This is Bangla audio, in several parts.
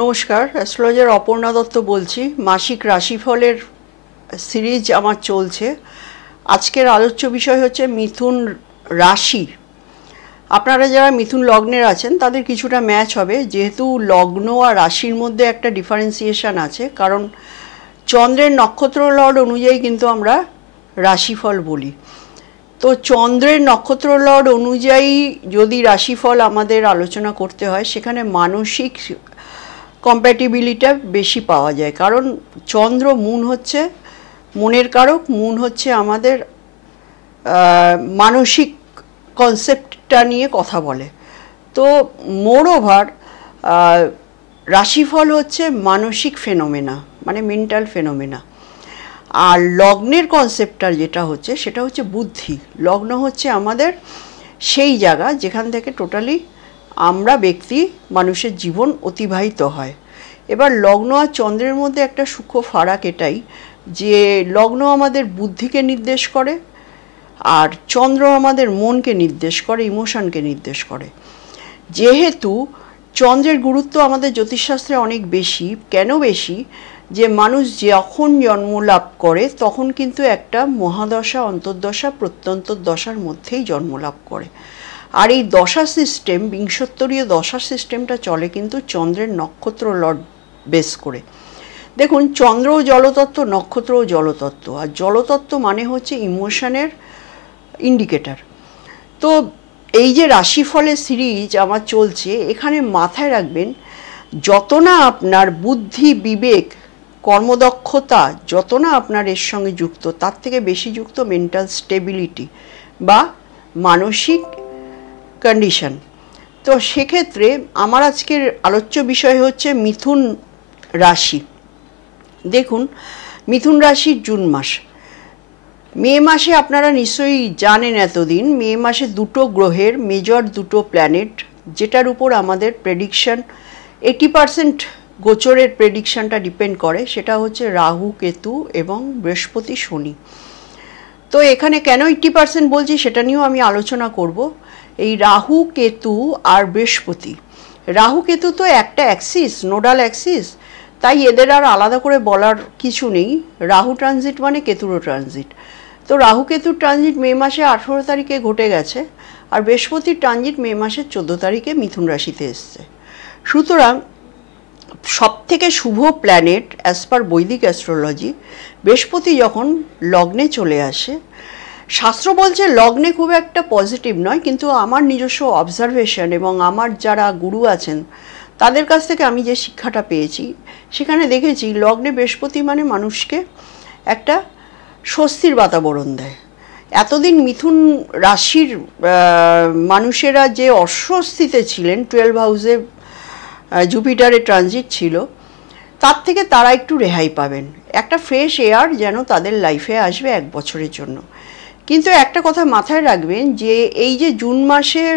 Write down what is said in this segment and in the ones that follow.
নমস্কার, অ্যাস্ট্রোলজার অপর্ণা দত্ত বলছি। মাসিক রাশিফলের সিরিজ আমার চলছে। আজকের আলোচ্য বিষয় হচ্ছে মিথুন রাশি। আপনারা যারা মিথুন লগ্নের আছেন তাদের কিছুটা ম্যাচ হবে, যেহেতু লগ্ন আর রাশির মধ্যে একটা ডিফারেন্সিয়েশন আছে, কারণ চন্দ্রের নক্ষত্র লর্ড অনুযায়ী কিন্তু আমরা রাশিফল বলি। তো চন্দ্রের নক্ষত্র লর্ড অনুযায়ী যদি রাশিফল আমাদের আলোচনা করতে হয়, সেখানে মানসিক কম্প্যাটিবিলিটিটা বেশি পাওয়া যায়, কারণ চন্দ্র মুন হচ্ছে মনের কারক, মুন হচ্ছে আমাদের মানসিক কনসেপ্টটা নিয়ে কথা বলে। তো মোর ওভার রাশিফল হচ্ছে মানসিক ফেনোমেনা, মানে মেন্টাল ফেনোমেনা। আর লগ্নের কনসেপ্টটা যেটা হচ্ছে সেটা হচ্ছে বুদ্ধি। লগ্ন হচ্ছে আমাদের সেই জায়গা যেখান থেকে টোটালি আমরা ব্যক্তি মানুষের জীবন অতিবাহিত হয়। এবার লগ্ন আর চন্দ্রের মধ্যে একটা সূক্ষ্ম ফারাক এটাই যে লগ্ন আমাদের বুদ্ধিকে নির্দেশ করে আর চন্দ্র আমাদের মনকে নির্দেশ করে, ইমোশনকে নির্দেশ করে। যেহেতু চন্দ্রের গুরুত্ব আমাদের জ্যোতিষশাস্ত্রে অনেক বেশি, কেন বেশি, যে মানুষ যখন জন্ম লাভ করে তখন কিন্তু একটা মহাদশা, অন্তর্দশা, প্রত্যন্তর দশার মধ্যেই জন্ম লাভ করে। আর এই দশা সিস্টেম, বিংশোত্তরীয় দশা সিস্টেমটা চলে কিন্তু চন্দ্রের নক্ষত্র লর্ড বেস করে। দেখুন, চন্দ্রও জলতত্ত্ব, নক্ষত্রও জলতত্ত্ব, আর জলতত্ত্ব মানে হচ্ছে ইমোশনের ইন্ডিকেটার। তো এই যে রাশিফলের সিরিজ আমার চলছে, এখানে মাথায় রাখবেন যত না আপনার বুদ্ধি, বিবেক, কর্মদক্ষতা যত না আপনার এর সঙ্গে যুক্ত, তার থেকে বেশি যুক্ত মেন্টাল স্টেবিলিটি বা মানসিক কন্ডিশন। তো সেক্ষেত্রে আমার আজকের আলোচ্য বিষয় হচ্ছে মিথুন রাশি। দেখুন, মিথুন রাশির জুন মাস, মে মাসে আপনারা নিশ্চয়ই জানেন, এতদিন মে মাসে দুটো গ্রহের মেজর দুটো প্ল্যানেট, যেটার উপর আমাদের প্রেডিকশন 80% গোচরের প্রেডিকশনটা ডিপেন্ড করে, সেটা হচ্ছে রাহু, কেতু এবং বৃহস্পতি, শনি। তো এখানে কেন 80% বলছি সেটা নিয়েও আমি আলোচনা করব। এই রাহু, কেতু আর বৃহস্পতি, রাহু কেতু তো একটা অ্যাক্সিস, নোডাল অ্যাক্সিস, তাই এদের আর আলাদা করে বলার কিছু নেই। রাহু ট্রানজিট মানে কেতুরও ট্রানজিট। তো রাহু কেতুর ট্রানজিট মে মাসে 18 তারিখে ঘটে গেছে, আর বৃহস্পতির ট্রানজিট মে মাসের 14 তারিখে মিথুন রাশিতে এসছে। সুতরাং সবথেকে শুভ প্ল্যানেট অ্যাজ পার বৈদিক অ্যাস্ট্রোলজি, বৃহস্পতি যখন লগ্নে চলে আসে, শাস্ত্র বলছে লগ্নে খুব একটা পজিটিভ নয়, কিন্তু আমার নিজস্ব অবজারভেশন এবং আমার যারা গুরু আছেন তাদের কাছ থেকে আমি যে শিক্ষাটা পেয়েছি, সেখানে দেখেছি লগ্নে বৃহস্পতি মানে মানুষকে একটা স্বস্তির বাতাবরণ দেয়। এতদিন মিথুন রাশির মানুষেরা যে অস্বস্তিতে ছিলেন, 12 হাউসে জুপিটারের ট্রানজিট ছিল, তার থেকে তারা একটু রেহাই পাবেন, একটা ফ্রেশ এয়ার যেন তাদের লাইফে আসবে 1 বছরের জন্য। কিন্তু একটা কথা মাথায় রাখবেন যে এই যে জুন মাসের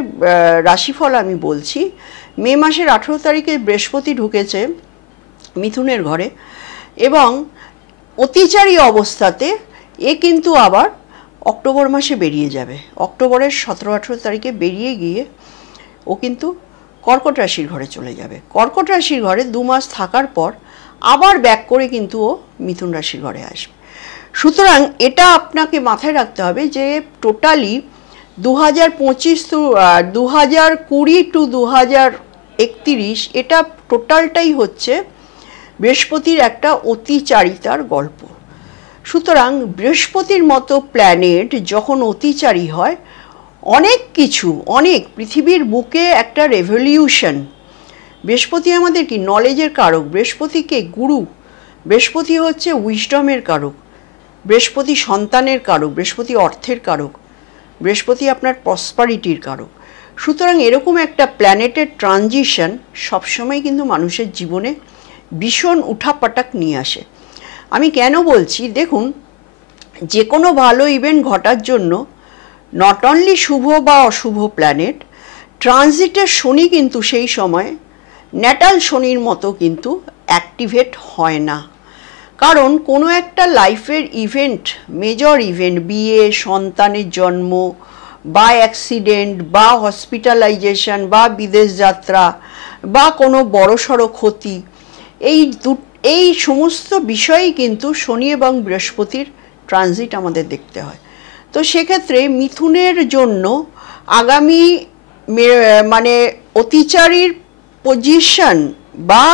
রাশিফল আমি বলছি, মে মাসের 18 তারিখে বৃহস্পতি ঢুকেছে মিথুনের ঘরে এবং অতিচারী অবস্থাতে এ কিন্তু আবার অক্টোবর মাসে বেরিয়ে যাবে। অক্টোবরের 17-18 তারিখে বেরিয়ে গিয়ে ও কিন্তু কর্কট রাশির ঘরে চলে যাবে। কর্কট রাশির ঘরে 2 মাস থাকার পর আবার ব্যাক করে কিন্তু ও মিথুন রাশির ঘরে আসবে। সুতরাং এটা আপনাকে মাথায় রাখতে হবে যে টোটালি 2025 টু 2020 টু 2031 এটা টোটালটাই হচ্ছে বৃহস্পতির একটা অতিচারিতার গল্প। সুতরাং বৃহস্পতির মতো প্ল্যানেট যখন অতিচারী হয়, অনেক কিছু, অনেক পৃথিবীর বুকে একটা রেভলিউশন। বৃহস্পতি আমাদের কি নলেজের কারক, বৃহস্পতিকে গুরু, বৃহস্পতি হচ্ছে উইজডমের কারক, বৃহস্পতি সন্তানের কারক, বৃহস্পতি অর্থের কারক, বৃহস্পতি আপনার প্রসপারিটির কারক। সুতরাং এরকম একটা প্ল্যানেটের ট্রানজিশন সবসময় কিন্তু মানুষের জীবনে ভীষণ উঠাপাটাক নিয়ে আসে। আমি কেন বলছি, দেখুন, যে কোনো ভালো ইভেন্ট ঘটার জন্য নট অনলি শুভ বা অশুভ প্ল্যানেট, ট্রানজিটের শনি কিন্তু সেই সময় ন্যাটাল শনির মতো কিন্তু অ্যাক্টিভেট হয় না। কারণ কোনো একটা লাইফের ইভেন্ট, মেজর ইভেন্ট, বিয়ে, সন্তানের জন্ম বা অ্যাক্সিডেন্ট বা হসপিটালাইজেশন বা বিদেশ যাত্রা বা কোনো বড়সড় ক্ষতি, এই সমস্ত বিষয়ই কিন্তু শনি এবং বৃহস্পতির ট্রানজিট আমাদের দেখতে হয়। তো সেক্ষেত্রে মিথুনের জন্য আগামী মানে অতিচারীর পজিশন বা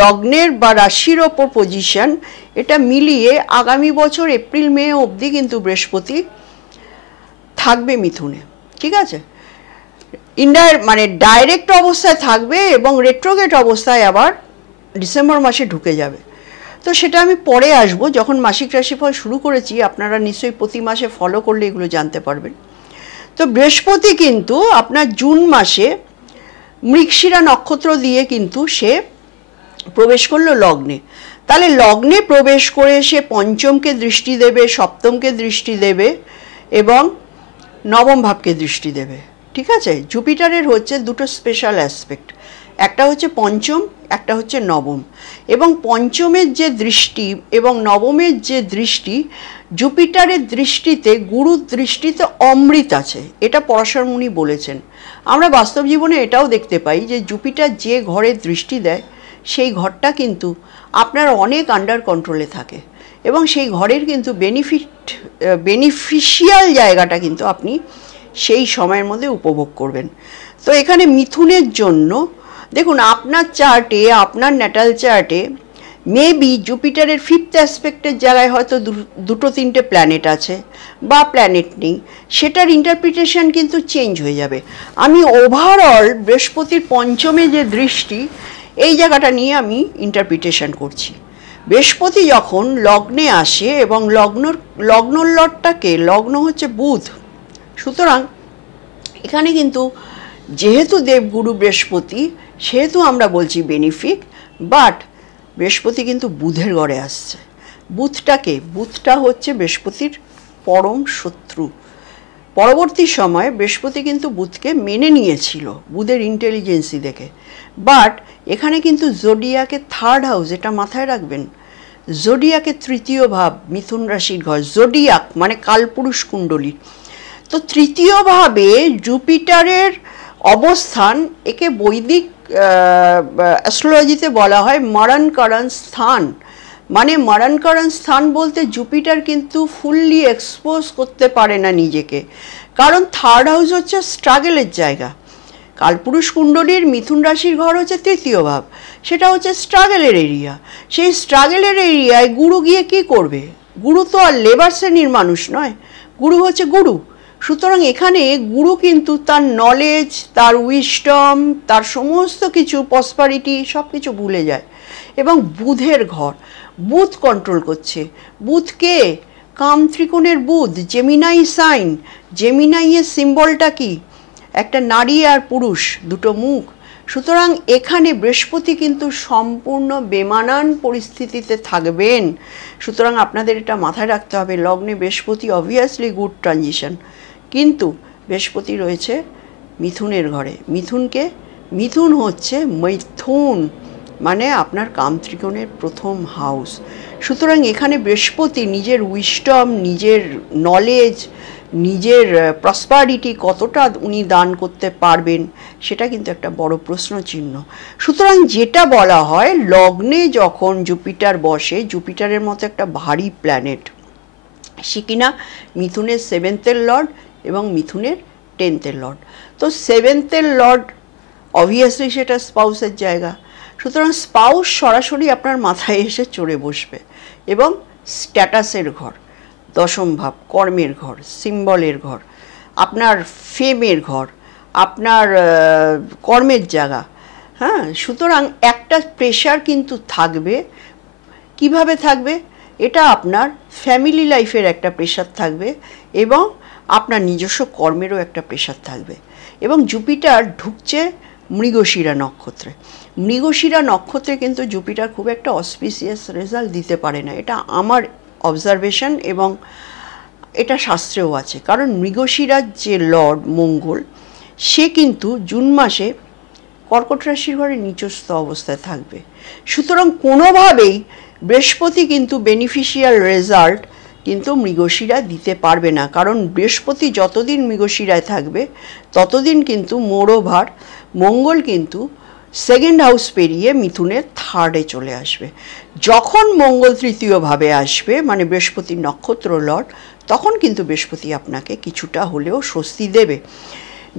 লগ্নের বা রাশির ওপর পজিশন, এটা মিলিয়ে আগামী বছর এপ্রিল মে অবধি কিন্তু বৃহস্পতি থাকবে মিথুনে, ঠিক আছে? মানে ডাইরেক্ট অবস্থায় থাকবে এবং রেট্রোগেট অবস্থায় আবার ডিসেম্বর মাসে ঢুকে যাবে। তো সেটা আমি পরে আসবো, যখন মাসিক রাশিফল শুরু করেছি আপনারা নিশ্চয়ই প্রতি মাসে ফলো করলে এগুলো জানতে পারবেন। তো বৃহস্পতি কিন্তু আপনার জুন মাসে মৃগশিরা নক্ষত্র দিয়ে কিন্তু সে প্রবেশ করলো লগ্নে। তাহলে লগ্নে প্রবেশ করে সে পঞ্চমকে দৃষ্টি দেবে, সপ্তমকে দৃষ্টি দেবে এবং নবম ভাবকে দৃষ্টি দেবে, ঠিক আছে? জুপিটারের হচ্ছে দুটো স্পেশাল অ্যাসপেক্ট, একটা হচ্ছে পঞ্চম, একটা হচ্ছে নবম। এবং পঞ্চমের যে দৃষ্টি এবং নবমের যে দৃষ্টি, জুপিটারের দৃষ্টিতে, গুরুর দৃষ্টিতে অমৃত আছে, এটা পরাশর মুনি বলেছেন। আমরা বাস্তব জীবনে এটাও দেখতে পাই যে জুপিটার যে ঘরে দৃষ্টি দেয় সেই ঘরটা কিন্তু আপনার অনেক আন্ডার কন্ট্রোলে থাকে এবং সেই ঘরের কিন্তু বেনিফিশিয়াল জায়গাটা কিন্তু আপনি সেই সময়ের মধ্যে উপভোগ করবেন। তো এখানে মিথুনের জন্য দেখুন, আপনার চার্টে, আপনার ন্যাটাল চার্টে মেবি জুপিটারের ফিফথ অ্যাসপেক্টের জায়গায় হয়তো দুটো তিনটে প্ল্যানেট আছে বা প্ল্যানেট নেই, সেটার ইন্টারপ্রিটেশন কিন্তু চেঞ্জ হয়ে যাবে। আমি ওভারঅল বৃহস্পতির পঞ্চমে যে দৃষ্টি, এই জায়গাটা নিয়ে আমি ইন্টারপ্রিটেশন করছি। বৃহস্পতি যখন লগ্নে আসে এবং লগ্নর লর্ডটাকে, লগ্ন হচ্ছে বুধ, সুতরাং এখানে কিন্তু যেহেতু দেবগুরু বৃহস্পতি, সেহেতু আমরা বলছি বেনিফিক, বাট বৃহস্পতি কিন্তু বুধের ঘরে আসছে। বুধটা হচ্ছে বৃহস্পতির পরম শত্রু। পরবর্তী সময়ে বৃহস্পতি কিন্তু বুধকে মেনে নিয়েছিল বুধের ইন্টেলিজেন্সি দেখে, বাট এখানে কিন্তু জোডিয়াকে থার্ড হাউস, এটা মাথায় রাখবেন, জোডিয়াকের তৃতীয় ভাব মিথুন রাশির ঘর, জোডিয়াক মানে কালপুরুষ কুণ্ডলী। তো তৃতীয় ভাবে জুপিটারের অবস্থান, একে বৈদিক অ্যাস্ট্রোলজিতে বলা হয় মরণকরণ স্থান। মানে মরণকরণ স্থান বলতে জুপিটার কিন্তু ফুললি এক্সপোজ করতে পারে না নিজেকে, কারণ থার্ড হাউস হচ্ছে স্ট্রাগলের জায়গা। কালপুরুষ কুণ্ডলীর মিথুন রাশির ঘর হচ্ছে তৃতীয় ভাব, সেটা হচ্ছে স্ট্রাগলের এরিয়া। সেই স্ট্রাগলের এরিয়ায় গুরু গিয়ে কি করবে? গুরু তো আর লেবার শ্রেণীর মানুষ নয়, গুরু হচ্ছে গুরু। সুতরাং এখানে গুরু কিন্তু তার নলেজ, তার উইজডম, তার সমস্ত কিছু, প্রসপারিটি, সব কিছু ভুলে যায়। এবং বুধের ঘর, বুধ কন্ট্রোল করছে। বুধকে কাম ত্রিকোণের বুধ, জেমিনাই সাইন। জেমিনাইয়ের সিম্বলটা কি? একটা নারী আর পুরুষ, দুটো মুখ। সুতরাং এখানে বৃহস্পতি কিন্তু সম্পূর্ণ বেমানান পরিস্থিতিতে থাকবেন। সুতরাং আপনাদের এটা মাথায় রাখতে হবে, লগ্নে বৃহস্পতি অবভিয়াসলি গুড ট্রানজিশন, কিন্তু বৃহস্পতি রয়েছে মিথুনের ঘরে। মিথুন হচ্ছে মৈথুন, মানে আপনার কামত্রিকোণের প্রথম হাউস। সুতরাং এখানে বৃহস্পতি নিজের উইজডম, নিজের নলেজ, নিজের প্রসপারিটি কতটা উনি দান করতে পারবেন, সেটা কিন্তু একটা বড় প্রশ্নচিহ্ন। সুতরাং যেটা বলা হয়, লগ্নে যখন জুপিটার বসে, জুপিটারের মতো একটা ভারী প্ল্যানেট, সে কিনা মিথুনের 7th লর্ড এবং মিথুনের 10th লর্ড। তো 7th লর্ড অবভিয়াসলি সেটা স্পাউসের জায়গা। সুতরাং স্পাউস সরাসরি আপনার মাথায় এসে চড়ে বসবে এবং স্ট্যাটাসের ঘর, দশম ভাব, কর্মের ঘর, সিম্বলের ঘর, আপনার ফেমের ঘর, আপনার কর্মের জায়গা। হ্যাঁ, সুতরাং একটা প্রেশার কিন্তু থাকবে। কিভাবে থাকবে? এটা আপনার ফ্যামিলি লাইফের একটা প্রেশার থাকবে এবং আপনার নিজস্ব কর্মেরও একটা প্রেশার থাকবে। এবং জুপিটার ঢুকছে মৃগশিরা নক্ষত্রে। মৃগশিরা নক্ষত্রে কিন্তু জুপিটার খুব একটা অসপিসিয়াস রেজাল্ট দিতে পারে না, এটা আমার অবজারভেশন এবং এটা শাস্ত্রেও আছে। কারণ মৃগশিরার যে লর্ড মঙ্গল, সে কিন্তু জুন মাসে কর্কট রাশির ঘরে নিচস্থ অবস্থায় থাকবে। সুতরাং কোনোভাবেই বৃহস্পতি কিন্তু বেনিফিশিয়াল রেজাল্ট কিন্তু মৃগশিরা দিতে পারবে না, কারণ বৃহস্পতি যতদিন মৃগশিরায় থাকবে ততদিন কিন্তু মোরওভার মঙ্গল কিন্তু সেকেন্ড হাউস পেরিয়ে মিথুনের থার্ডে চলে আসবে। যখন মঙ্গল তৃতীয়ভাবে আসবে, মানে বৃহস্পতির নক্ষত্র লর্ড, তখন কিন্তু বৃহস্পতি আপনাকে কিছুটা হলেও স্বস্তি দেবে।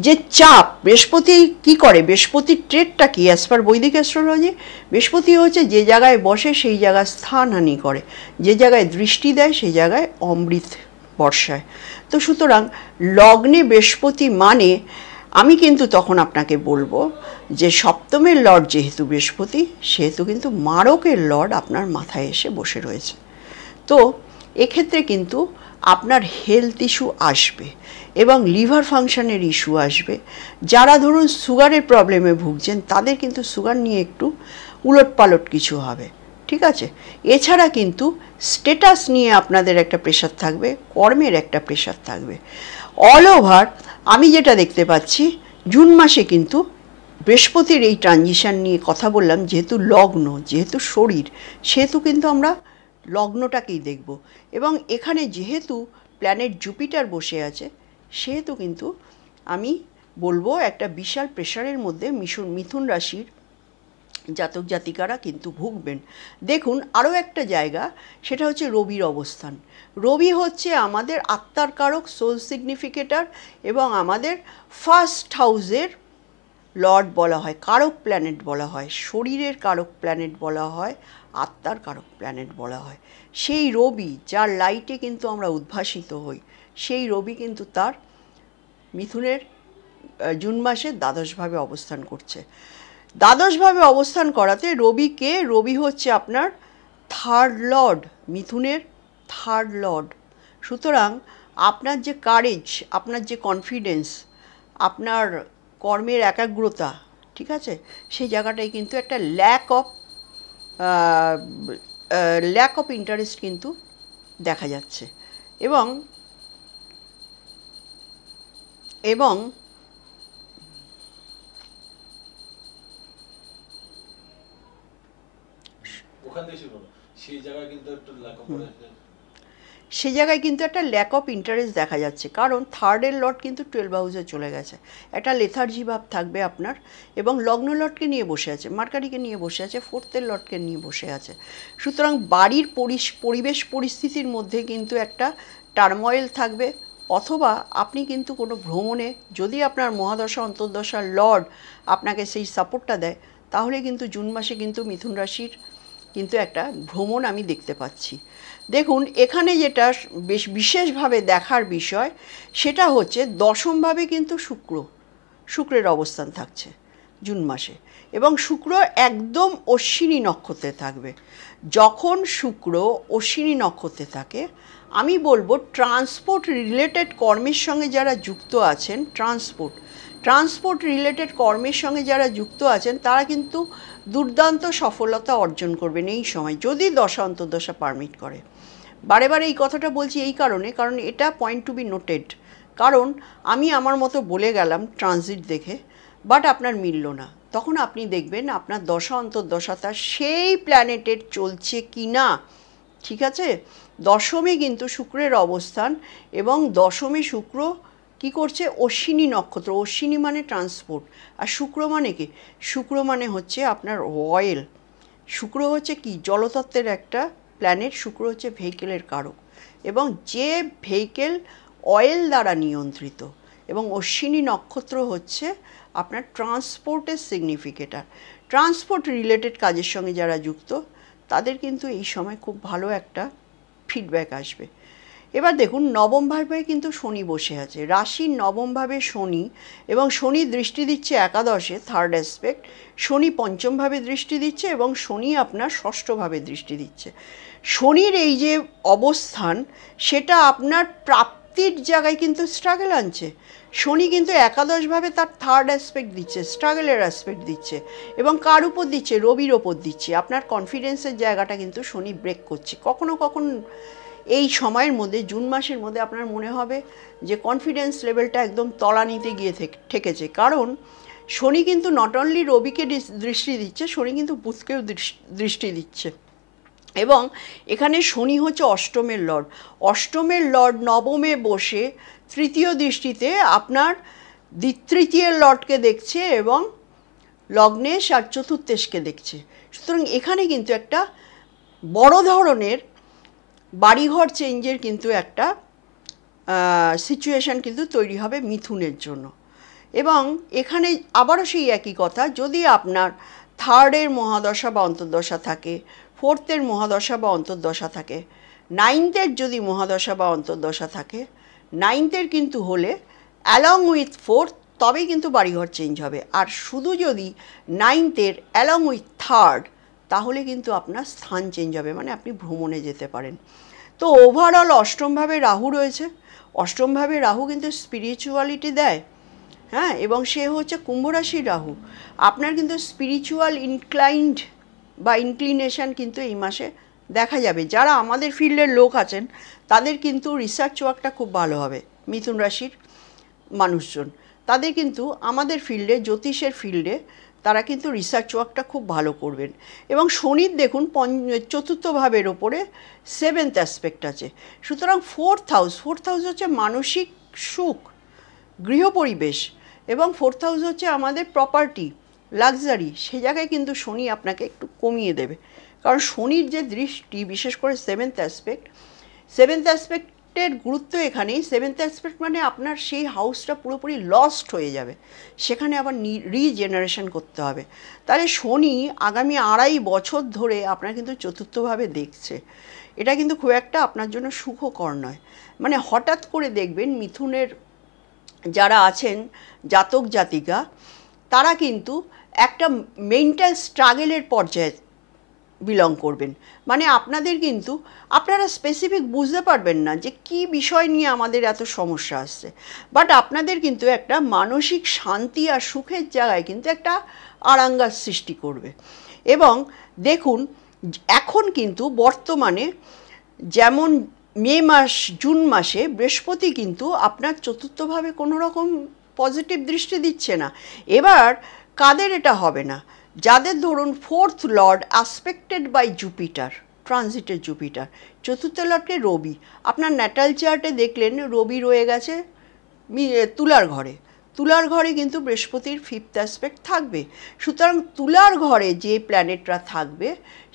যে চাপ, বৃহস্পতি কি করে, বৃহস্পতির ট্রেডটা কি অ্যাজ পার বৈদিক অ্যাস্ট্রোলজি? বৃহস্পতি হচ্ছে যে জায়গায় বসে সেই জায়গায় স্থানহানি করে, যে জায়গায় দৃষ্টি দেয় সেই জায়গায় অমৃত বর্ষায়। তো সুতরাং লগ্নে বৃহস্পতি মানে, আমি কিন্তু তখন আপনাকে বলবো যে সপ্তমের লর্ড যেহেতু বৃহস্পতি, সেহেতু কিন্তু মারকের লর্ড আপনার মাথায় এসে বসে রয়েছে। তো এক্ষেত্রে কিন্তু আপনার হেলথ ইস্যু আসবে এবং লিভার ফাংশনের ইস্যু আসবে। যারা ধরুন সুগারের প্রবলেমে ভুগছেন, তাদের কিন্তু সুগার নিয়ে একটু উলটপালট কিছু হবে, ঠিক আছে? এছাড়া কিন্তু স্ট্যাটাস নিয়ে আপনাদের একটা প্রেশার থাকবে, কর্মের একটা প্রেশার থাকবে। অল ওভার আমি যেটা দেখতে পাচ্ছি, জুন মাসে কিন্তু বৃহস্পতির এই ট্রানজিশন নিয়ে কথা বললাম, যেহেতু লগ্ন, যেহেতু শরীর, সেহেতু কিন্তু আমরা লগ্নটাকেই দেখব। এবং এখানে যেহেতু প্ল্যানেট জুপিটার বসে আছে, সেহেতু কিন্তু আমি বলবো একটা বিশাল প্রেশারের মধ্যে মিথুন রাশির জাতক জাতিকারা কিন্তু ভুগবেন। দেখুন আরও একটা জায়গা, সেটা হচ্ছে রবির অবস্থান। রবি হচ্ছে আমাদের আত্মার কারক, সোল সিগনিফিকেটার, এবং আমাদের ফার্স্ট হাউসের লর্ড বলা হয়, কারক প্ল্যানেট বলা হয়, শরীরের কারক প্ল্যানেট বলা হয়, আত্মার কারক প্ল্যানেট বলা হয়। সেই রবি, যার লাইটে কিন্তু আমরা উদ্ভাসিত হই, সেই রবি কিন্তু তার মিথুনের জুন মাসে দ্বাদশভাবে অবস্থান করছে। দ্বাদশভাবে অবস্থান করাতে রবি হচ্ছে আপনার থার্ড লর্ড, মিথুনের থার্ড লর্ড। সুতরাং আপনার যে কারেজ, আপনার যে কনফিডেন্স, আপনার কর্মের একাগ্রতা, ঠিক আছে, সেই জায়গাটায় কিন্তু একটা ল্যাক অফ ইন্টারেস্ট কিন্তু দেখা যাচ্ছে। এবং এবং সে জায়গায় কিন্তু একটা ল্যাক অফ ইন্টারেস্ট দেখা যাচ্ছে, কারণ থার্ডের লর্ড কিন্তু 12 হাউসে চলে গেছে। একটা লেথার্জি ভাব থাকবে আপনার, এবং লগ্ন লর্ডকে নিয়ে বসে আছে, মার্কারিকে নিয়ে বসে আছে, ফোর্থের লর্ডকে নিয়ে বসে আছে। সুতরাং বাড়ির পরিবেশ পরিস্থিতির মধ্যে কিন্তু একটা টার্ময়েল থাকবে। অথবা আপনি কিন্তু কোনো ভ্রমণে, যদি আপনার মহাদশা অন্তর্দশার লর্ড আপনাকে সেই সাপোর্টটা দেয়, তাহলে কিন্তু জুন মাসে কিন্তু মিথুন রাশির কিন্তু একটা ভ্রমণ আমি দেখতে পাচ্ছি। দেখুন এখানে যেটা বেশ বিশেষভাবে দেখার বিষয়, সেটা হচ্ছে দশমভাবে কিন্তু শুক্রের অবস্থান থাকছে জুন মাসে, এবং শুক্র একদম অশ্বিনী নক্ষত্রে থাকবে। যখন শুক্র অশ্বিনী নক্ষত্রে থাকে, আমি বলবো ট্রান্সপোর্ট রিলেটেড কর্মের সঙ্গে যারা যুক্ত আছেন, ট্রান্সপোর্ট রিলেটেড কর্মের সঙ্গে যারা যুক্ত আছেন, তারা কিন্তু দুর্দান্ত সফলতা অর্জন করবেন এই সময়, যদি দশা অন্তর্দশা পারমিট করে। বারে বারে এই কথাটা বলছি এই কারণে, কারণ এটা পয়েন্ট টু বি নোটেড। কারণ আমি আমার মতো বলে গেলাম ট্রানজিট দেখে, বাট আপনার মিলল না, তখন আপনি দেখবেন আপনার দশা অন্তর্দশাটা সেই প্ল্যানেটের চলছে কি না, ঠিক আছে? দশমে কিন্তু শুক্রের অবস্থান, এবং দশমে শুক্র কি করছে, অশ্বিনী নক্ষত্র। অশ্বিনী মানে ট্রান্সপোর্ট, আর শুক্র মানে কি, শুক্র মানে হচ্ছে আপনার অয়েল। শুক্র হচ্ছে কি, জলতত্ত্বের একটা প্ল্যানেট। শুক্র হচ্ছে ভেহিকেলের কারক, এবং যে ভেহিকেল অয়েল দ্বারা নিয়ন্ত্রিত, এবং অশ্বিনী নক্ষত্র হচ্ছে আপনার ট্রান্সপোর্টের সিগনিফিকেটার। ট্রান্সপোর্ট রিলেটেড কাজের সঙ্গে যারা যুক্ত, তাদের কিন্তু এই সময় খুব ভালো একটা ফিডব্যাক আসবে। এবার দেখুন নবমভাবে কিন্তু শনি বসে আছে, রাশির নবমভাবে শনি, এবং শনি দৃষ্টি দিচ্ছে একাদশে, থার্ড অ্যাসপেক্ট। শনি পঞ্চমভাবে দৃষ্টি দিচ্ছে, এবং শনি আপনার ষষ্ঠভাবে দৃষ্টি দিচ্ছে। শনির এই যে অবস্থান, সেটা আপনার প্রাপ্তির জায়গায় কিন্তু স্ট্রাগল আনছে। শনি কিন্তু একাদশভাবে তার থার্ড অ্যাসপেক্ট দিচ্ছে, স্ট্রাগলের অ্যাসপেক্ট দিচ্ছে, এবং কার উপর দিচ্ছে, রবির ওপর দিচ্ছে। আপনার কনফিডেন্সের জায়গাটা কিন্তু শনি ব্রেক করছে। কখনো কখনো এই সময়ের মধ্যে, জুন মাসের মধ্যে, আপনার মনে হবে যে কনফিডেন্স লেভেলটা একদম তলানিতে গিয়ে ঠেকেছে, কারণ শনি কিন্তু নট অনলি রবিকে দৃষ্টি দিচ্ছে, শনি কিন্তু বুধকেও দৃষ্টি দিচ্ছে। এবং এখানে শনি হচ্ছে অষ্টমের লর্ড। অষ্টমের লর্ড নবমে বসে তৃতীয় দৃষ্টিতে আপনার তৃতীয় লর্ডকে দেখছে, এবং লগ্নেশ আর চতুর্থেশকে দেখছে। সুতরাং এখানে কিন্তু একটা বড় ধরনের বাড়িঘর চেঞ্জের কিন্তু একটা সিচুয়েশান কিন্তু তৈরি হবে মিথুনের জন্য। এবং এখানে আবারও সেই একই কথা, যদি আপনার থার্ডের মহাদশা বা অন্তর্দশা থাকে, ফোর্থের মহাদশা বা অন্তর্দশা থাকে, নাইনথের যদি মহাদশা বা অন্তর্দশা থাকে, নাইনথের কিন্তু হলে অ্যালং উইথ ফোর্থ তবেই কিন্তু বাড়িঘর চেঞ্জ হবে। আর শুধু যদি নাইনথের অ্যালং উইথ থার্ড, তাহলে কিন্তু আপনার স্থান চেঞ্জ হবে, মানে আপনি ভ্রমণে যেতে পারেন। তো ওভারঅল অষ্টমভাবে রাহু রয়েছে। অষ্টমভাবে রাহু কিন্তু স্পিরিচুয়ালিটি দেয়, হ্যাঁ, এবং সে হচ্ছে কুম্ভ রাশির রাহু। আপনার কিন্তু স্পিরিচুয়াল ইনক্লাইন্ড বা ইনক্লিনেশন কিন্তু এই মাসে দেখা যাবে। যারা আমাদের ফিল্ডের লোক আছেন তাদের কিন্তু রিসার্চ ওয়ার্কটা খুব ভালো হবে। মিথুন রাশির মানুষজন, তাদের কিন্তু আমাদের ফিল্ডে, জ্যোতিষের ফিল্ডে, তারা কিন্তু রিসার্চ ওয়ার্কটা খুব ভালো করবেন। এবং শনির দেখুন চতুর্থ ভাবের ওপরে সেভেন্থ অ্যাসপেক্ট আছে। সুতরাং ফোর্থ হাউস হচ্ছে মানসিক সুখ, গৃহ পরিবেশ, এবং ফোর্থ হাউস হচ্ছে আমাদের প্রপার্টি, লাক্সারি। সে জায়গায় কিন্তু শনি আপনাকে একটু কমিয়ে দেবে, কারণ শনির যে দৃষ্টি, বিশেষ করে সেভেন্থ অ্যাসপেক্টের গুরুত্ব এখানেই। সেভেন্থ অ্যাসপেক্ট মানে আপনার সেই হাউসটা পুরোপুরি লস্ট হয়ে যাবে, সেখানে আবার রিজেনারেশন করতে হবে। তাহলে শনি আগামী 2.5 বছর ধরে আপনার কিন্তু চতুর্থভাবে দেখছে। এটা কিন্তু খুব একটা আপনার জন্য সুখকর নয়। মানে হঠাৎ করে দেখবেন মিথুনের যারা আছেন জাতক জাতিকা, তারা কিন্তু একটা মেন্টাল স্ট্রাগলের পর্যায়ে বিলং করবেন। মানে আপনাদের কিন্তু, আপনারা স্পেসিফিক বুঝতে পারবেন না যে কি বিষয় নিয়ে আমাদের এত সমস্যা আসছে, বাট আপনাদের কিন্তু একটা মানসিক শান্তি আর সুখের জায়গায় কিন্তু একটা আরাঙ্গার সৃষ্টি করবে। এবং দেখুন এখন কিন্তু বর্তমানে যেমন জুন মাসে বৃহস্পতি কিন্তু আপনার চতুর্থভাবে কোনো রকম পজিটিভ দৃষ্টি দিচ্ছে না। এবার কাদের এটা হবে না? যাদের ধরুন fourth lord aspected by Jupiter, ট্রানজিটের জুপিটার, চতুর্থ লর্ডকে রবি। আপনার ন্যাটাল চার্টে দেখলেন রবি রয়ে গেছে তুলার ঘরে কিন্তু বৃহস্পতির ফিফথ অ্যাসপেক্ট থাকবে। সুতরাং তুলার ঘরে যে প্ল্যানেটরা থাকবে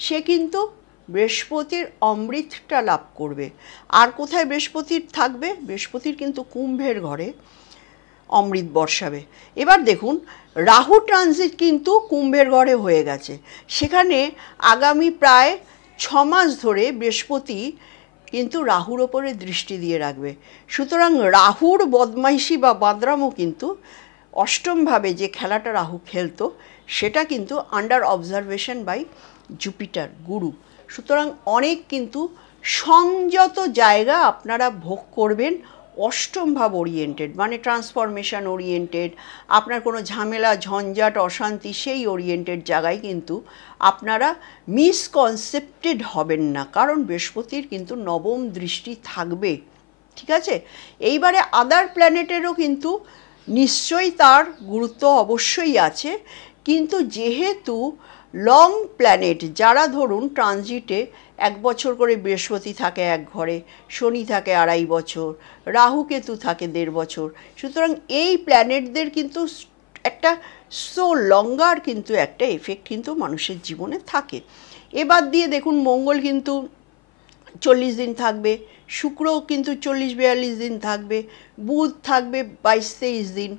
সে কিন্তু বৃহস্পতির অমৃতটা লাভ করবে। আর কোথায় বৃহস্পতির থাকবে? বৃহস্পতির কিন্তু কুম্ভের ঘরে অমৃত বর্ষাবে। এবার দেখুন রাহু ট্রানজিট কিন্তু কুম্ভের ঘরে হয়ে গেছে, সেখানে আগামী প্রায় 6 মাস ধরে বৃহস্পতি কিন্তু রাহুর ওপরে দৃষ্টি দিয়ে রাখবে। সুতরাং রাহুর বদমাইশি বা বাদরামও কিন্তু অষ্টমভাবে যে খেলাটা রাহু খেলতো সেটা কিন্তু আন্ডার অবজারভেশন বাই জুপিটার, গুরু। সুতরাং অনেক কিন্তু সংযত জায়গা আপনারা ভোগ করবেন অষ্টম ভাব ওরিয়েন্টেড, মানে ট্রান্সফরমেশন ওরিয়েন্টেড, আপনার কোনো ঝামেলা ঝঞ্ঝাট অশান্তি সেই ওরিয়েন্টেড জায়গায় কিন্তু আপনারা মিসকনসেপ্টেড হবেন না, কারণ বৃহস্পতির কিন্তু নবম দৃষ্টি থাকবে। ঠিক আছে, এইবারে আদার প্ল্যানেটেরও কিন্তু নিশ্চয়ই তার গুরুত্ব অবশ্যই আছে, কিন্তু যেহেতু লং প্ল্যানেট, যারা ধরুন ট্রানজিটে 1 বছর করে বৃহস্পতি থাকে এক ঘরে, শনি থাকে 2.5 বছর, রাহু কেতু থাকে 1.5 বছর, সুতরাং এই প্ল্যানেটদের কিন্তু একটা লঙ্গার কিন্তু একটা এফেক্ট কিন্তু মানুষের জীবনে থাকে। এবার দিয়ে দেখুন মঙ্গল কিন্তু 40 দিন থাকবে, শুক্রও কিন্তু 40-42 দিন থাকবে, বুধ থাকবে 22-23 দিন।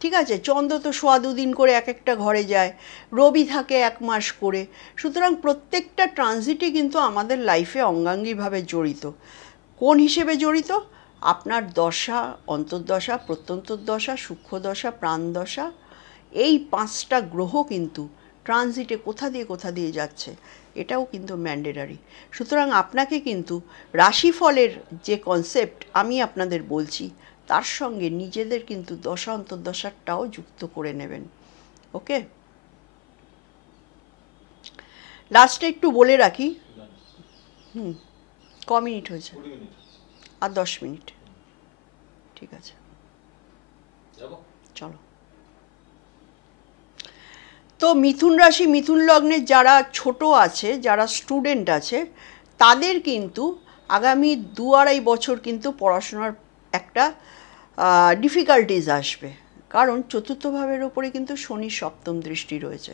ঠিক আছে, চন্দ্র তো 1.25 দিন করে এক একটা ঘরে যায়, রবি থাকে 1 মাস করে। সুতরাং প্রত্যেকটা ট্রানজিটই কিন্তু আমাদের লাইফে অঙ্গাঙ্গিভাবে জড়িত। কোন হিসেবে জড়িত? আপনার দশা, অন্তর্দশা, প্রত্যন্তর্দশা, সূক্ষ্মদশা, প্রাণদশা, এই 5টা গ্রহ কিন্তু ট্রানজিটে কোথা দিয়ে যাচ্ছে এটাও কিন্তু ম্যান্ডেটারি। সুতরাং আপনাকে কিন্তু রাশিফলের যে কনসেপ্ট আমি আপনাদের বলছি তার সঙ্গে নিজেদের কিন্তু দশা অন্তর্দশাটাও যুক্ত করে নেবেন। ওকে, লাস্টে একটু বলে রাখি, ক মিনিট হয়েছে? আর 10 মিনিট। ঠিক আছে, চলো। তো মিথুন রাশি, মিথুন লগ্নের যারা ছোট আছে, যারা স্টুডেন্ট আছে, তাদের কিন্তু আগামী 2-2.5 বছর কিন্তু পড়াশোনার একটা ডিফিকাল্টিজ আসবে। কারণ চতুর্থ ভাবের ওপরে কিন্তু শনির সপ্তম দৃষ্টি রয়েছে।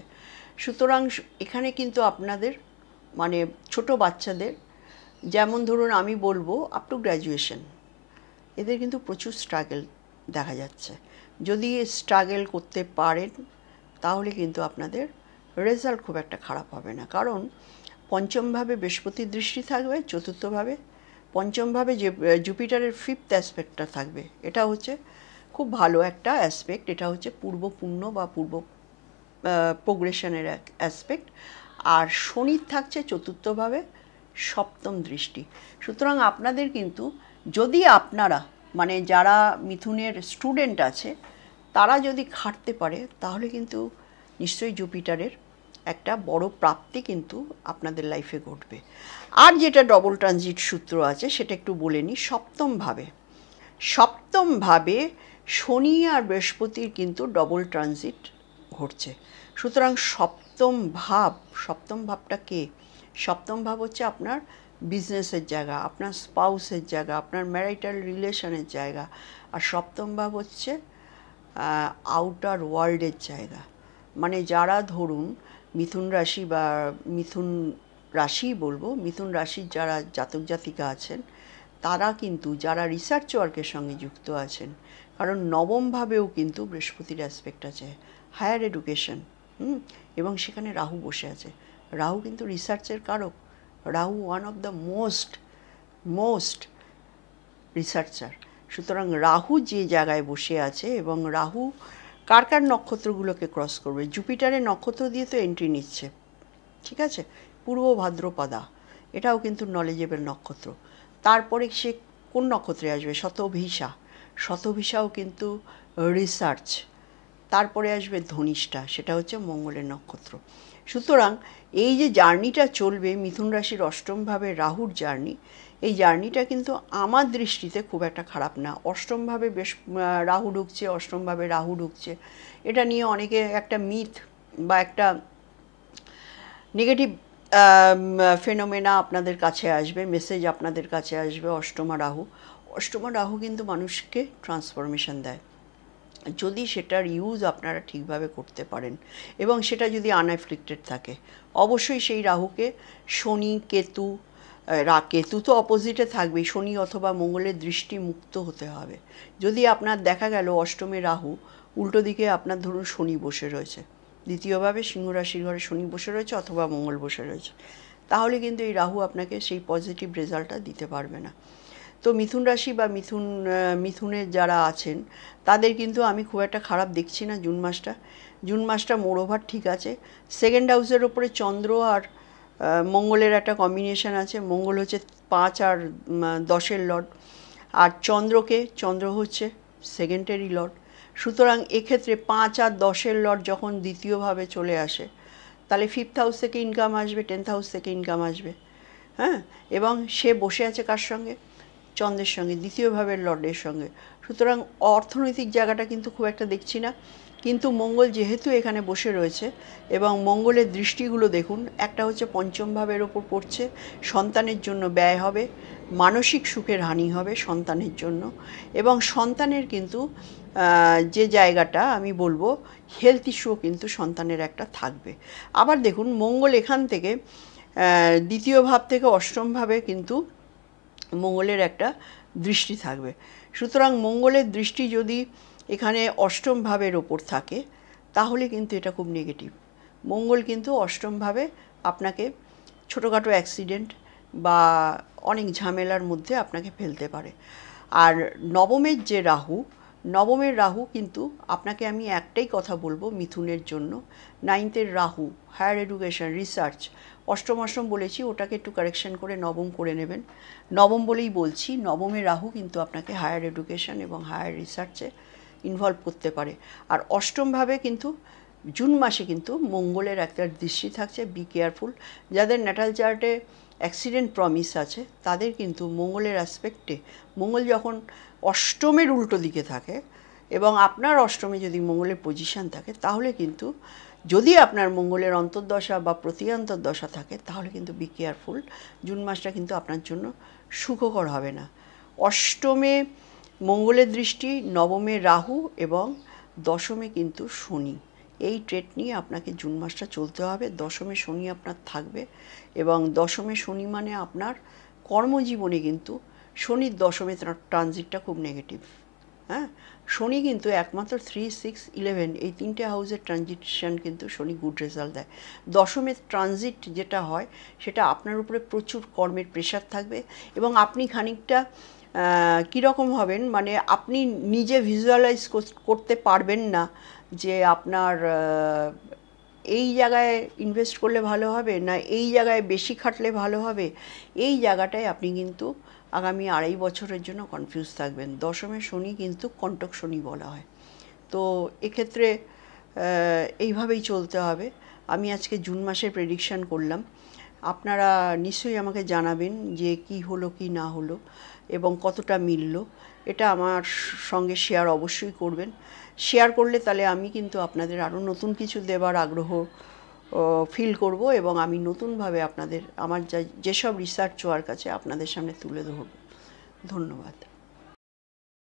সুতরাং এখানে কিন্তু আপনাদের মানে ছোট বাচ্চাদের, যেমন ধরুন আমি বলবো আপ টু গ্র্যাজুয়েশন, এদের কিন্তু প্রচুর স্ট্রাগল দেখা যাচ্ছে। যদি স্ট্রাগল করতে পারেন তাহলে কিন্তু আপনাদের রেজাল্ট খুব একটা খারাপ হবে না। কারণ পঞ্চমভাবে বৃহস্পতির দৃষ্টি থাকবে, চতুর্থভাবে পঞ্চমভাবে যে জুপিটারের ফিফথ অ্যাসপেক্টটা থাকবে, এটা হচ্ছে খুব ভালো একটা অ্যাসপেক্ট। এটা হচ্ছে পূর্ব পুণ্য বা পূর্ব প্রোগ্রেশনের অ্যাসপেক্ট। আর শনির থাকছে চতুর্থভাবে সপ্তম দৃষ্টি। সুতরাং আপনাদের কিন্তু যদি আপনারা মানে যারা মিথুনের স্টুডেন্ট আছে তারা যদি খাটতে পারে তাহলে কিন্তু নিশ্চয়ই জুপিটারের একটা বড় প্রাপ্তি কিন্তু আপনাদের লাইফে ঘটবে। আর যেটা ডবল ট্রানজিট সূত্র আছে সেটা একটু বলে নিই। সপ্তমভাবে শনি আর বৃহস্পতির কিন্তু ডবল ট্রানজিট ঘটছে। সুতরাং সপ্তম ভাবটা কে? সপ্তম ভাব হচ্ছে আপনার বিজনেসের জায়গা, আপনার স্পাউসের জায়গা, আপনার ম্যারিটাল রিলেশনের জায়গা। আর সপ্তম ভাব হচ্ছে আউটার ওয়ার্ল্ডের জায়গা। মানে যারা ধরুন মিথুন রাশি বা মিথুন রাশির যারা জাতক জাতিকা আছেন তারা কিন্তু যারা রিসার্চ ওয়ার্কের সঙ্গে যুক্ত আছেন, কারণ নবমভাবেও কিন্তু বৃহস্পতির অ্যাসপেক্ট আছে, হায়ার এডুকেশন, এবং সেখানে রাহু বসে আছে। রাহু কিন্তু রিসার্চের কারক। Rahu one of the most researcher. সুতরাং রাহু যে জায়গায় বসে আছে এবং রাহু কার কার নক্ষত্রগুলোকে ক্রস করবে, জুপিটারের নক্ষত্র দিয়ে তো এন্ট্রি নিচ্ছে, ঠিক আছে, পূর্ব ভাদ্রপদা, এটাও কিন্তু নলেজেবল নক্ষত্র। তারপরে সে কোন নক্ষত্রে আসবে? শতভিসাও কিন্তু রিসার্চ। তারপরে আসবে ধনিষ্ঠা, সেটা হচ্ছে মঙ্গলের নক্ষত্র। সুতরাং এই যে জার্নিটা চলবে মিথুন রাশির অষ্টমভাবে রাহুর জার্নি, এই জার্নিটা কিন্তু আমার দৃষ্টিতে খুব একটা খারাপ না। অষ্টমভাবে রাহু ঢুকছে, এটা নিয়ে অনেকে একটা মিথ বা একটা নেগেটিভ ফেনোমেনা আপনাদের কাছে আসবে, মেসেজ আপনাদের কাছে আসবে। অষ্টমা রাহু কিন্তু মানুষকে ট্রান্সফরমেশন দেয় যদি সেটার ইউজ আপনারা ঠিকভাবে করতে পারেন এবং সেটা যদি আনএফ্লিক্টেড থাকে। অবশ্যই সেই রাহুকে শনি কেতু তো অপোজিটে থাকবেই, শনি অথবা মঙ্গলের দৃষ্টি মুক্ত হতে হবে। যদি আপনার দেখা গেল অষ্টমে রাহু, উল্টো দিকে আপনার ধরুন শনি বসে রয়েছে, দ্বিতীয়ভাবে সিংহ রাশির ঘরে শনি বসে রয়েছে অথবা মঙ্গল বসে রয়েছে, তাহলে কিন্তু এই রাহু আপনাকে সেই পজিটিভ রেজাল্টটা দিতে পারবে না। তো মিথুন রাশি বা মিথুনের যারা আছেন তাদের কিন্তু আমি খুব একটা খারাপ দেখছি না জুন মাসটা মোরওভার ঠিক আছে। সেকেন্ড হাউসের ওপরে চন্দ্র আর মঙ্গলের একটা কম্বিনেশন আছে। মঙ্গল হচ্ছে 5 আর 10-এর লর্ড, আর চন্দ্র হচ্ছে সেকেন্ডেরই লর্ড। সুতরাং এক্ষেত্রে 5 আর 10-এর লর্ড যখন দ্বিতীয়ভাবে চলে আসে তাহলে ফিফথ হাউস থেকে ইনকাম আসবে, 10th হাউস থেকে ইনকাম আসবে, হ্যাঁ। এবং সে বসে আছে কার সঙ্গে? চন্দ্রের সঙ্গে, দ্বিতীয় ভাবের লর্ডের সঙ্গে। সুতরাং অর্থনৈতিক জায়গাটা কিন্তু খুব একটা দেখছি না। কিন্তু মঙ্গল যেহেতু এখানে বসে রয়েছে এবং মঙ্গলের দৃষ্টিগুলো দেখুন, একটা হচ্ছে পঞ্চম ভাবের ওপর পড়ছে, সন্তানের জন্য ব্যয় হবে, মানসিক সুখের হানি হবে সন্তানের জন্য, এবং সন্তানের কিন্তু যে জায়গাটা আমি বলবো হেলথ ইস্যুও কিন্তু সন্তানের একটা থাকবে। আবার দেখুন মঙ্গল এখান থেকে দ্বিতীয় ভাব থেকে অষ্টম ভাবে কিন্তু মঙ্গলের একটা দৃষ্টি থাকবে। সুতরাং মঙ্গলের দৃষ্টি যদি এখানে অষ্টম ভাবের ওপর থাকে তাহলে কিন্তু এটা খুব নেগেটিভ। মঙ্গল কিন্তু অষ্টম ভাবে আপনাকে ছোটোখাটো অ্যাক্সিডেন্ট বা অনেক ঝামেলার মধ্যে আপনাকে ফেলতে পারে। আর নবমের রাহু কিন্তু আপনাকে আমি একটাই কথা বলবো মিথুনের জন্য, 9th-এর রাহু, হায়ার এডুকেশন, রিসার্চ, অষ্টম বলেছি, ওটাকে একটু কারেকশন করে নবম করে নেবেন। নবম বলেই বলছি, নবমের রাহু কিন্তু আপনাকে হায়ার এডুকেশন এবং হায়ার রিসার্চে ইনভলভ করতে পারে। আর অষ্টমভাবে কিন্তু জুন মাসে কিন্তু মঙ্গলের একটা দৃষ্টি থাকছে, বি কেয়ারফুল। যাদের ন্যাটাল চার্টে অ্যাক্সিডেন্ট প্রমিস আছে তাদের কিন্তু মঙ্গলের অ্যাসপেক্টে, মঙ্গল যখন অষ্টমের উল্টো দিকে থাকে এবং আপনার অষ্টমে যদি মঙ্গলের পজিশান থাকে তাহলে কিন্তু যদি আপনার মঙ্গলের অন্তর্দশা বা প্রতিঅন্তর্দশা থাকে তাহলে কিন্তু বি কেয়ারফুল। জুন মাসটা কিন্তু আপনার জন্য সুখকর হবে না। অষ্টমে মঙ্গলের দৃষ্টি, নবমে রাহু এবং দশমে কিন্তু শনি, এই ট্রেড নিয়ে আপনাকে জুন মাসটা চলতে হবে। দশমে শনি আপনার থাকবে, এবং দশমে শনি মানে আপনার কর্মজীবনে কিন্তু শনির দশমে ট্রানজিটটা খুব নেগেটিভ। হ্যাঁ, শনি কিন্তু একমাত্র 3, 6, 11 এই তিনটে হাউসের ট্রানজিশন কিন্তু শনি গুড রেজাল্ট দেয়। দশমের ট্রানজিট যেটা হয় সেটা আপনার উপরে প্রচুর কর্মের প্রেশার থাকবে, এবং আপনি খানিকটা কীরকম হবেন, মানে আপনি নিজে ভিজুয়ালাইজ করতে পারবেন না যে আপনার এই জায়গায় ইনভেস্ট করলে ভালো হবে না এই জায়গায় বেশি খাটলে ভালো হবে। এই জায়গাটায় আপনি কিন্তু আগামী 2.5 বছরের জন্য কনফিউজ থাকবেন। দশমে শনি কিন্তু কণ্টক শনি বলা হয়। তো এক্ষেত্রে এইভাবেই চলতে হবে। আমি আজকে জুন মাসের প্রেডিকশান করলাম। আপনারা নিশ্চয়ই আমাকে জানাবেন যে কি হলো কি না হলো এবং কতটা মিলল। এটা আমার সঙ্গে শেয়ার অবশ্যই করবেন। শেয়ার করলে তাহলে আমি কিন্তু আপনাদের আরও নতুন কিছু দেবার আগ্রহ ফিল করব, এবং আমি নতুনভাবে আপনাদের আমার যেসব রিসার্চ হওয়ার কাছে আপনাদের সামনে তুলে ধরব। ধন্যবাদ।